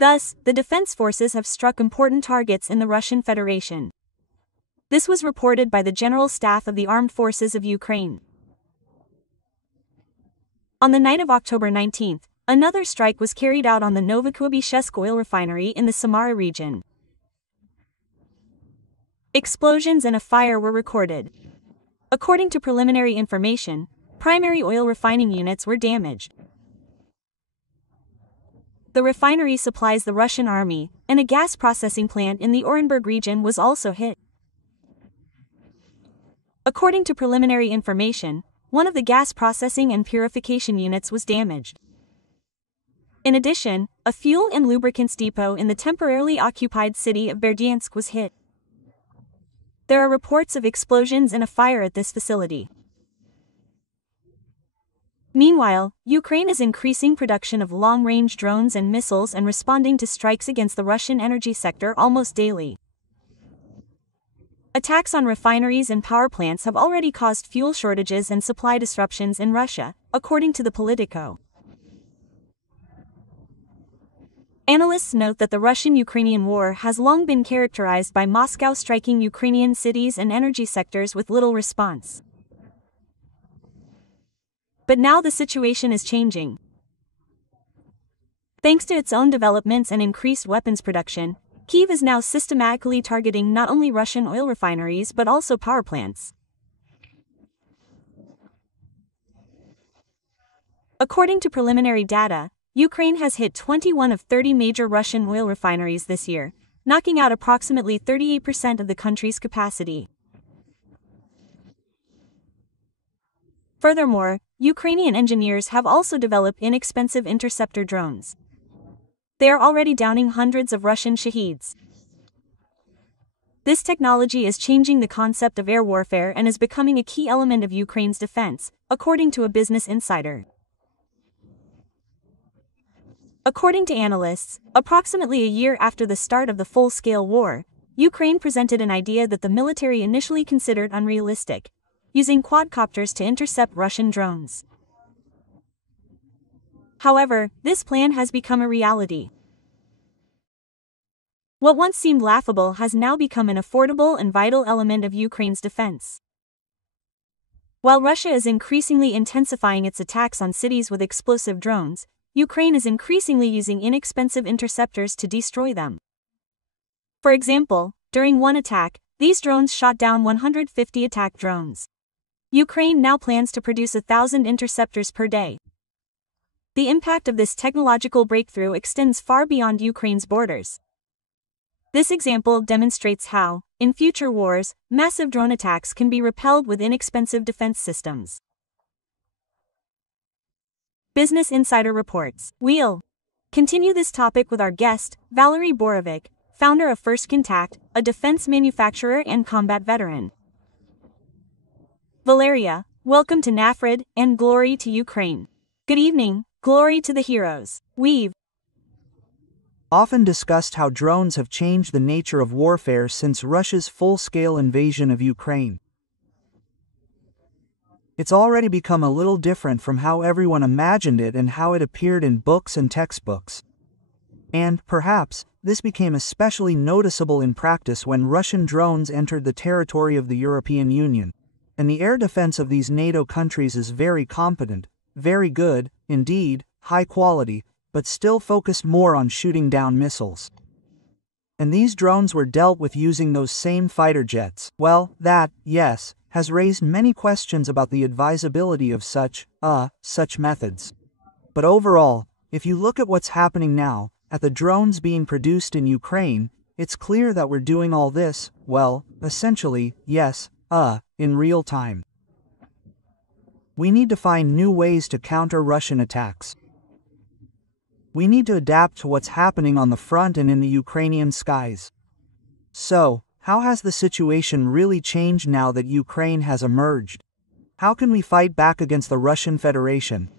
Thus, the defense forces have struck important targets in the Russian Federation. This was reported by the General Staff of the Armed Forces of Ukraine. On the night of October 19, another strike was carried out on the Novokubyshesk oil refinery in the Samara region. Explosions and a fire were recorded. According to preliminary information, primary oil refining units were damaged. The refinery supplies the Russian army, and a gas processing plant in the Orenburg region was also hit. According to preliminary information, one of the gas processing and purification units was damaged. In addition, a fuel and lubricants depot in the temporarily occupied city of Berdyansk was hit. There are reports of explosions and a fire at this facility. Meanwhile, Ukraine is increasing production of long-range drones and missiles and responding to strikes against the Russian energy sector almost daily. Attacks on refineries and power plants have already caused fuel shortages and supply disruptions in Russia, according to the Politico. Analysts note that the Russian-Ukrainian war has long been characterized by Moscow striking Ukrainian cities and energy sectors with little response. But now the situation is changing. Thanks to its own developments and increased weapons production, Kyiv is now systematically targeting not only Russian oil refineries but also power plants. According to preliminary data, Ukraine has hit 21 of 30 major Russian oil refineries this year, knocking out approximately 38% of the country's capacity. Furthermore, Ukrainian engineers have also developed inexpensive interceptor drones. They are already downing hundreds of Russian Shaheeds. This technology is changing the concept of air warfare and is becoming a key element of Ukraine's defense, according to a Business Insider. According to analysts, approximately a year after the start of the full-scale war, Ukraine presented an idea that the military initially considered unrealistic, using quadcopters to intercept Russian drones. However, this plan has become a reality. What once seemed laughable has now become an affordable and vital element of Ukraine's defense. While Russia is increasingly intensifying its attacks on cities with explosive drones, Ukraine is increasingly using inexpensive interceptors to destroy them. For example, during one attack, these drones shot down 150 attack drones. Ukraine now plans to produce 1,000 interceptors per day. The impact of this technological breakthrough extends far beyond Ukraine's borders. This example demonstrates how, in future wars, massive drone attacks can be repelled with inexpensive defense systems. Business Insider reports. We'll continue this topic with our guest, Valery Borovic, founder of First Contact, a defense manufacturer and combat veteran. Valeria, welcome to NAFRED, and glory to Ukraine. Good evening, glory to the heroes. We've often discussed how drones have changed the nature of warfare since Russia's full-scale invasion of Ukraine. It's already become a little different from how everyone imagined it and how it appeared in books and textbooks. And, perhaps, this became especially noticeable in practice when Russian drones entered the territory of the European Union. And the air defense of these NATO countries is very competent, very good, indeed, high quality, but still focused more on shooting down missiles. And these drones were dealt with using those same fighter jets. Well, that, yes, has raised many questions about the advisability of such methods. But overall, if you look at what's happening now, at the drones being produced in Ukraine, it's clear that we're doing all this, well, essentially, yes, in real time. We need to find new ways to counter Russian attacks. We need to adapt to what's happening on the front and in the Ukrainian skies. So, how has the situation really changed now that Ukraine has emerged? How can we fight back against the Russian Federation?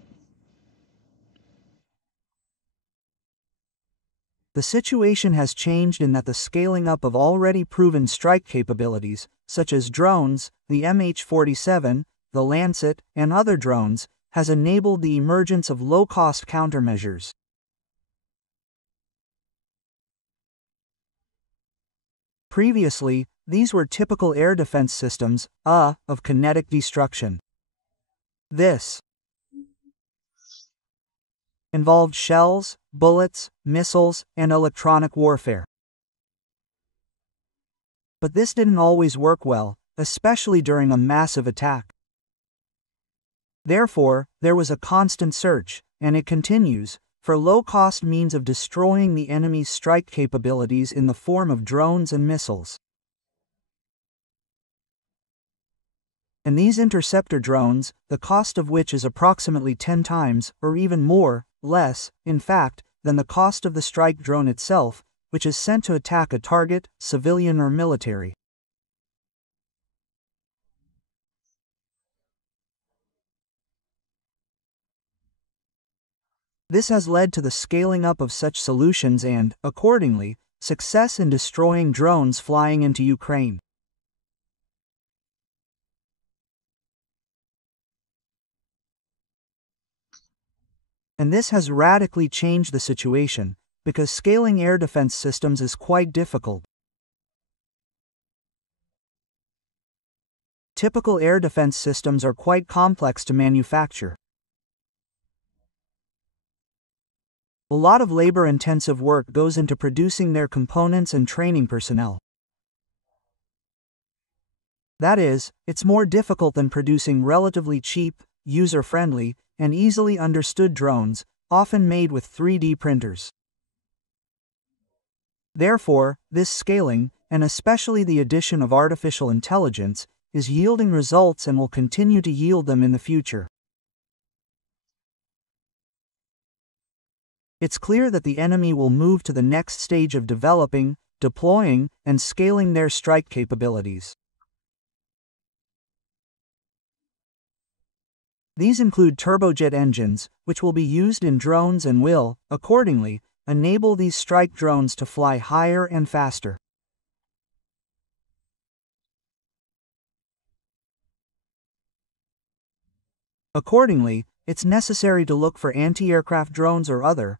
The situation has changed in that the scaling up of already proven strike capabilities, such as drones, the MH-47, the Lancet, and other drones, has enabled the emergence of low-cost countermeasures. Previously, these were typical air defense systems, of kinetic destruction. This involved shells, bullets, missiles, and electronic warfare. But this didn't always work well, especially during a massive attack. Therefore, there was a constant search, and it continues, for low-cost means of destroying the enemy's strike capabilities in the form of drones and missiles. And these interceptor drones, the cost of which is approximately 10 times, or even more, less, in fact, than the cost of the strike drone itself, which is sent to attack a target, civilian or military. This has led to the scaling up of such solutions and, accordingly, success in destroying drones flying into Ukraine. And this has radically changed the situation, because scaling air defense systems is quite difficult. Typical air defense systems are quite complex to manufacture. A lot of labor-intensive work goes into producing their components and training personnel. That is, it's more difficult than producing relatively cheap, user-friendly, and easily understood drones, often made with 3D printers. Therefore, this scaling, and especially the addition of artificial intelligence, is yielding results and will continue to yield them in the future. It's clear that the enemy will move to the next stage of developing, deploying, and scaling their strike capabilities. These include turbojet engines, which will be used in drones and will, accordingly, enable these strike drones to fly higher and faster. Accordingly, it's necessary to look for anti-aircraft drones or other,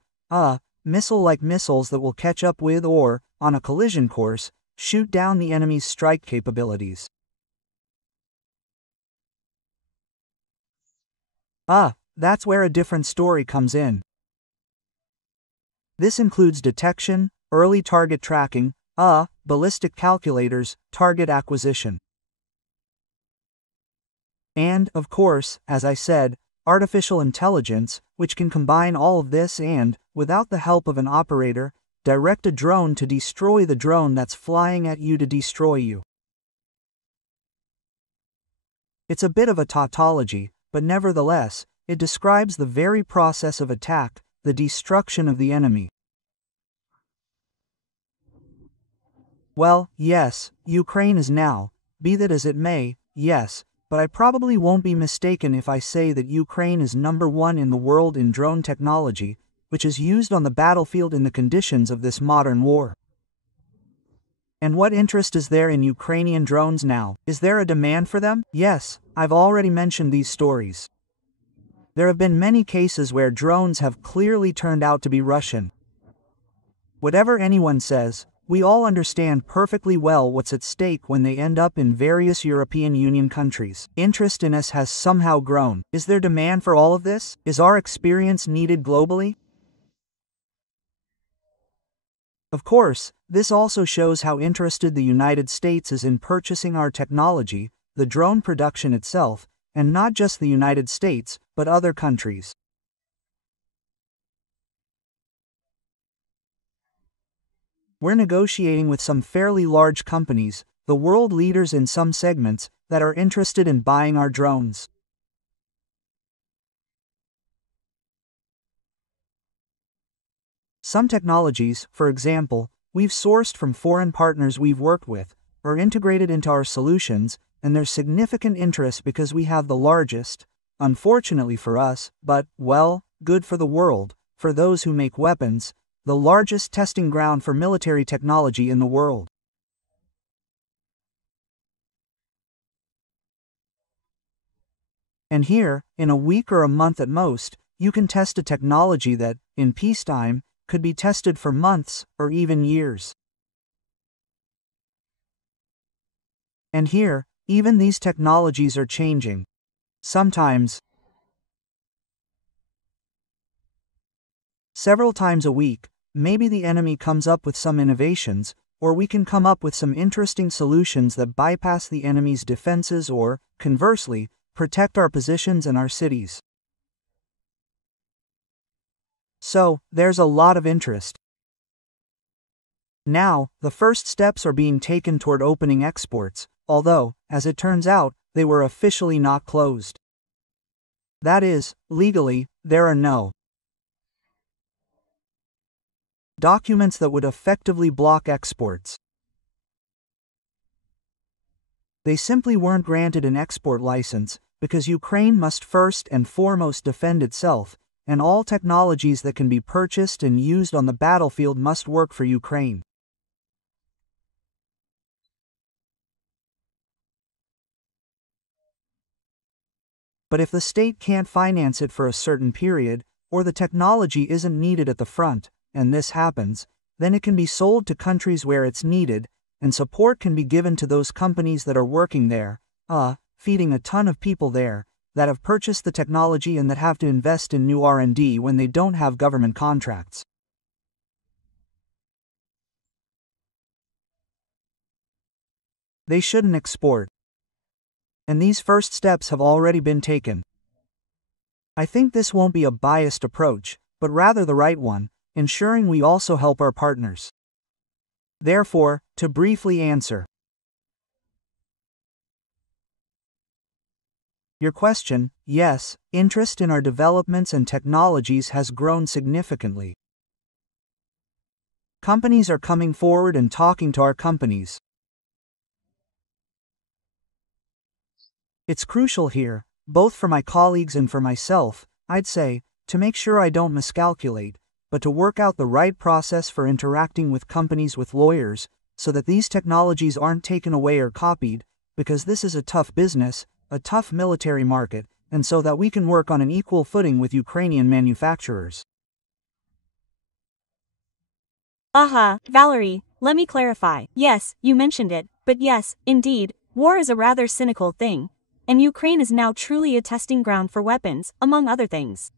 missile-like missiles that will catch up with or, on a collision course, shoot down the enemy's strike capabilities. That's where a different story comes in. This includes detection, early target tracking, ballistic calculators, target acquisition. And, of course, as I said, artificial intelligence, which can combine all of this and, without the help of an operator, direct a drone to destroy the drone that's flying at you to destroy you. It's a bit of a tautology, but nevertheless, it describes the very process of attack, the destruction of the enemy. Well, yes, Ukraine is now, be that as it may, yes, but I probably won't be mistaken if I say that Ukraine is number one in the world in drone technology, which is used on the battlefield in the conditions of this modern war. And what interest is there in Ukrainian drones now? Is there a demand for them? Yes, I've already mentioned these stories. There have been many cases where drones have clearly turned out to be Russian. Whatever anyone says, we all understand perfectly well what's at stake when they end up in various European Union countries. Interest in us has somehow grown. Is there demand for all of this? Is our experience needed globally? Of course, this also shows how interested the United States is in purchasing our technology, the drone production itself, and not just the United States, but other countries. We're negotiating with some fairly large companies, the world leaders in some segments, that are interested in buying our drones. Some technologies, for example, we've sourced from foreign partners we've worked with, or integrated into our solutions, and there's significant interest because we have the largest, unfortunately for us, but, well, good for the world, for those who make weapons, the largest testing ground for military technology in the world. And here, in a week or a month at most, you can test a technology that, in peacetime, could be tested for months or even years. And here, even these technologies are changing. Sometimes, several times a week, maybe the enemy comes up with some innovations, or we can come up with some interesting solutions that bypass the enemy's defenses or, conversely, protect our positions and our cities. So, there's a lot of interest. Now, the first steps are being taken toward opening exports, although, as it turns out, they were officially not closed. That is, legally, there are no documents that would effectively block exports. They simply weren't granted an export license, because Ukraine must first and foremost defend itself, and all technologies that can be purchased and used on the battlefield must work for Ukraine. But if the state can't finance it for a certain period, or the technology isn't needed at the front, and this happens, then it can be sold to countries where it's needed, and support can be given to those companies that are working there, feeding a ton of people there, that have purchased the technology and that have to invest in new R&D when they don't have government contracts. They shouldn't export. And these first steps have already been taken. I think this won't be a biased approach, but rather the right one, ensuring we also help our partners. Therefore, to briefly answer your question, yes, interest in our developments and technologies has grown significantly. Companies are coming forward and talking to our companies. It's crucial here, both for my colleagues and for myself, I'd say, to make sure I don't miscalculate, but to work out the right process for interacting with companies with lawyers, so that these technologies aren't taken away or copied, because this is a tough business, a tough military market, and so that we can work on an equal footing with Ukrainian manufacturers. Valerie, let me clarify. Yes, you mentioned it, but yes, indeed, war is a rather cynical thing, and Ukraine is now truly a testing ground for weapons, among other things.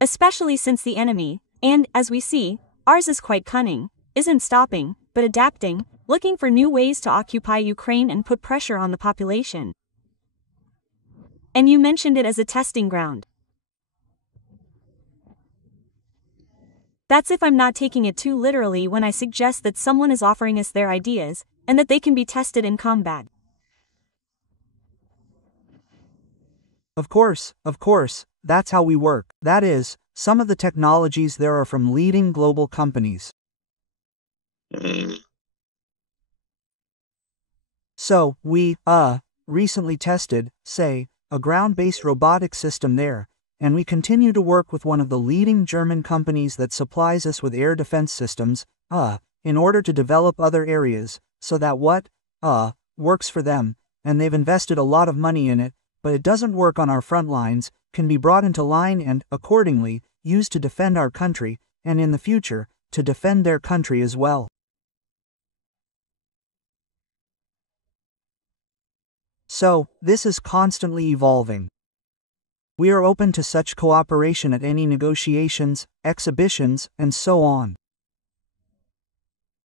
Especially since the enemy, and, as we see, ours is quite cunning, isn't stopping, but adapting, looking for new ways to occupy Ukraine and put pressure on the population. And you mentioned it as a testing ground. That's if I'm not taking it too literally when I suggest that someone is offering us their ideas, and that they can be tested in combat. Of course, that's how we work. That is, some of the technologies there are from leading global companies. So, we, recently tested, say, a ground-based robotic system there, and we continue to work with one of the leading German companies that supplies us with air defense systems, in order to develop other areas, so that what, works for them, and they've invested a lot of money in it, but it doesn't work on our front lines, can be brought into line and, accordingly, used to defend our country, and in the future, to defend their country as well. So, this is constantly evolving. We are open to such cooperation at any negotiations, exhibitions, and so on.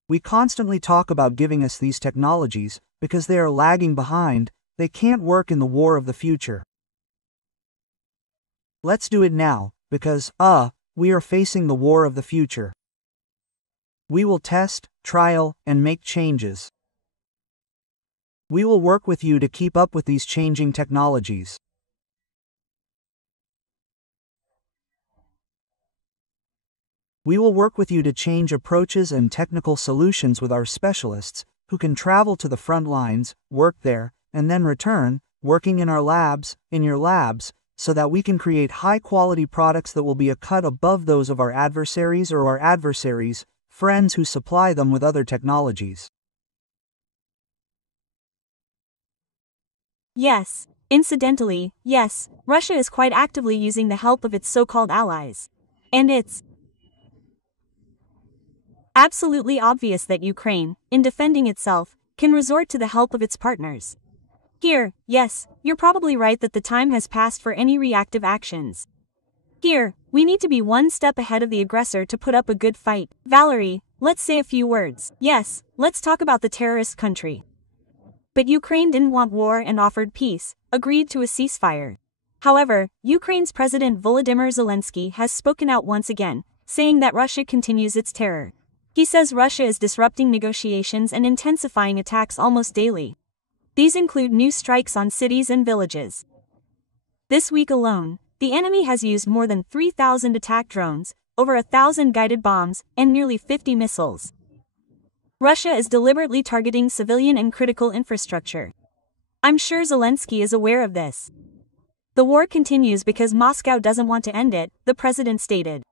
We constantly talk about giving us these technologies, because they are lagging behind, they can't work in the war of the future. Let's do it now, because, we are facing the war of the future. We will test, trial, and make changes. We will work with you to keep up with these changing technologies. We will work with you to change approaches and technical solutions with our specialists, who can travel to the front lines, work there, and then return, working in our labs, in your labs, so that we can create high-quality products that will be a cut above those of our adversaries or our adversaries, friends who supply them with other technologies. Yes, incidentally, yes, Russia is quite actively using the help of its so-called allies. And it's absolutely obvious that Ukraine, in defending itself, can resort to the help of its partners. Here, yes, you're probably right that the time has passed for any reactive actions. Here, we need to be one step ahead of the aggressor to put up a good fight. Valerie, let's say a few words. Yes, let's talk about the terrorist country. But Ukraine didn't want war and offered peace, agreed to a ceasefire. However, Ukraine's President Volodymyr Zelensky has spoken out once again, saying that Russia continues its terror. He says Russia is disrupting negotiations and intensifying attacks almost daily. These include new strikes on cities and villages. This week alone, the enemy has used more than 3,000 attack drones, over 1,000 guided bombs, and nearly 50 missiles. Russia is deliberately targeting civilian and critical infrastructure. I'm sure Zelensky is aware of this. The war continues because Moscow doesn't want to end it, the president stated.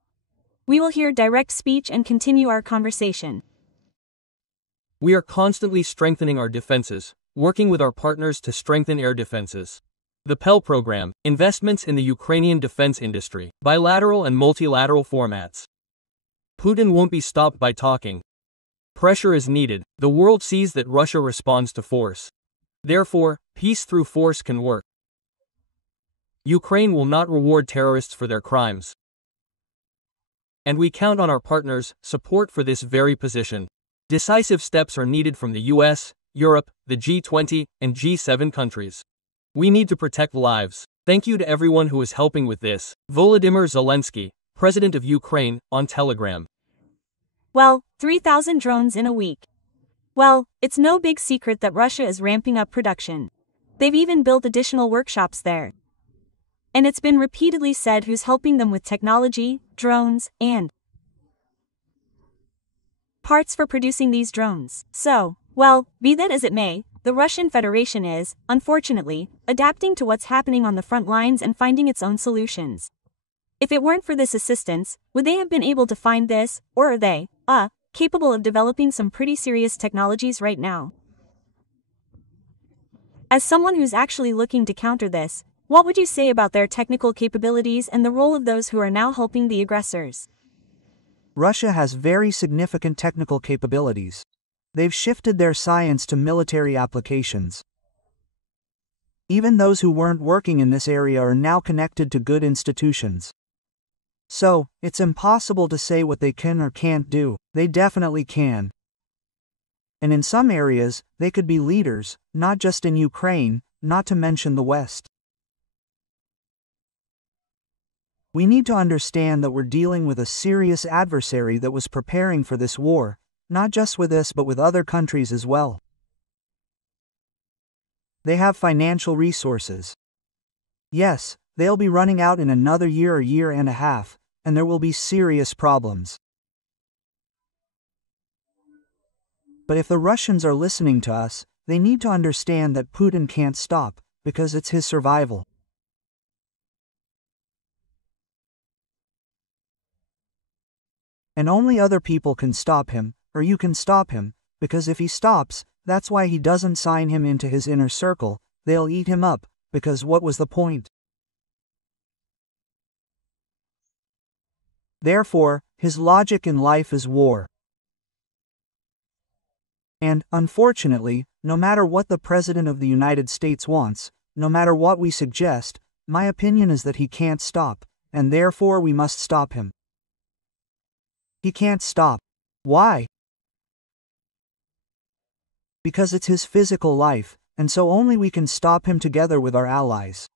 We will hear direct speech and continue our conversation. We are constantly strengthening our defenses, working with our partners to strengthen air defenses. The Pell program, investments in the Ukrainian defense industry, bilateral and multilateral formats. Putin won't be stopped by talking. Pressure is needed. The world sees that Russia responds to force. Therefore, peace through force can work. Ukraine will not reward terrorists for their crimes. And we count on our partners' support for this very position. Decisive steps are needed from the US, Europe, the G20, and G7 countries. We need to protect lives. Thank you to everyone who is helping with this. Volodymyr Zelensky, President of Ukraine, on Telegram. Well, 3,000 drones in a week. Well, it's no big secret that Russia is ramping up production. They've even built additional workshops there. And it's been repeatedly said who's helping them with technology, drones, and parts for producing these drones. So, well, be that as it may, the Russian Federation is, unfortunately, adapting to what's happening on the front lines and finding its own solutions. If it weren't for this assistance, would they have been able to find this, or are they, capable of developing some pretty serious technologies right now? As someone who's actually looking to counter this, what would you say about their technical capabilities and the role of those who are now helping the aggressors? Russia has very significant technical capabilities. They've shifted their science to military applications. Even those who weren't working in this area are now connected to good institutions. So, it's impossible to say what they can or can't do. They definitely can. And in some areas, they could be leaders, not just in Ukraine, not to mention the West. We need to understand that we're dealing with a serious adversary that was preparing for this war, not just with us but with other countries as well. They have financial resources. Yes, they'll be running out in another year or year and a half, and there will be serious problems. But if the Russians are listening to us, they need to understand that Putin can't stop, because it's his survival. And only other people can stop him, or you can stop him, because if he stops, that's why he doesn't sign him into his inner circle. They'll eat him up, because what was the point? Therefore, his logic in life is war. And, unfortunately, no matter what the President of the United States wants, no matter what we suggest, my opinion is that he can't stop, and therefore we must stop him. He can't stop. Why? Because it's his physical life, and so only we can stop him together with our allies.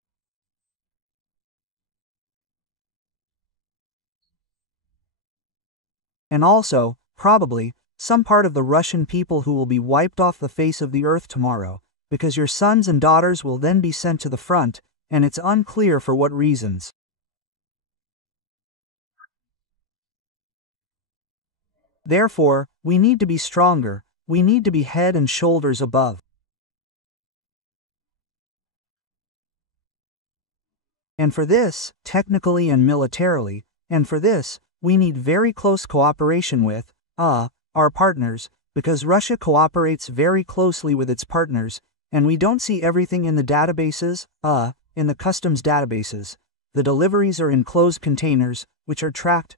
And also, probably, some part of the Russian people who will be wiped off the face of the earth tomorrow, because your sons and daughters will then be sent to the front, and it's unclear for what reasons. Therefore, we need to be stronger, we need to be head and shoulders above. And for this, technically and militarily, and for this, we need very close cooperation with, our partners, because Russia cooperates very closely with its partners, and we don't see everything in the databases, in the customs databases. The deliveries are in closed containers, which are tracked,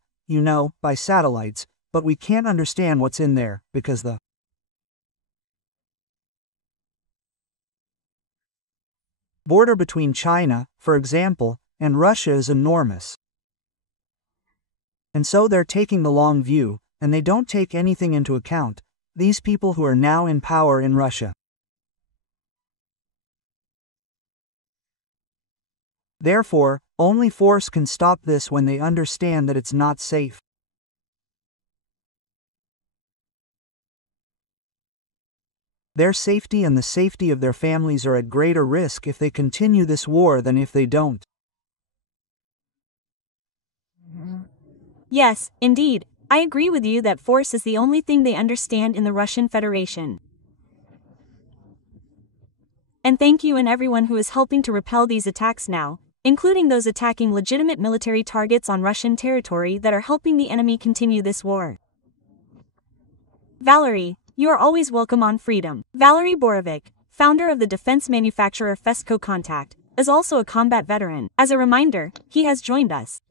by satellites, but we can't understand what's in there, because the border between China, for example, and Russia is enormous. And so they're taking the long view, and they don't take anything into account, these people who are now in power in Russia. Therefore, only force can stop this when they understand that it's not safe. Their safety and the safety of their families are at greater risk if they continue this war than if they don't. Yes, indeed, I agree with you that force is the only thing they understand in the Russian Federation. And thank you and everyone who is helping to repel these attacks now, including those attacking legitimate military targets on Russian territory that are helping the enemy continue this war. Valery, you are always welcome on Freedom. Valery Borovic, founder of the defense manufacturer Fesco Contact, is also a combat veteran. As a reminder, he has joined us.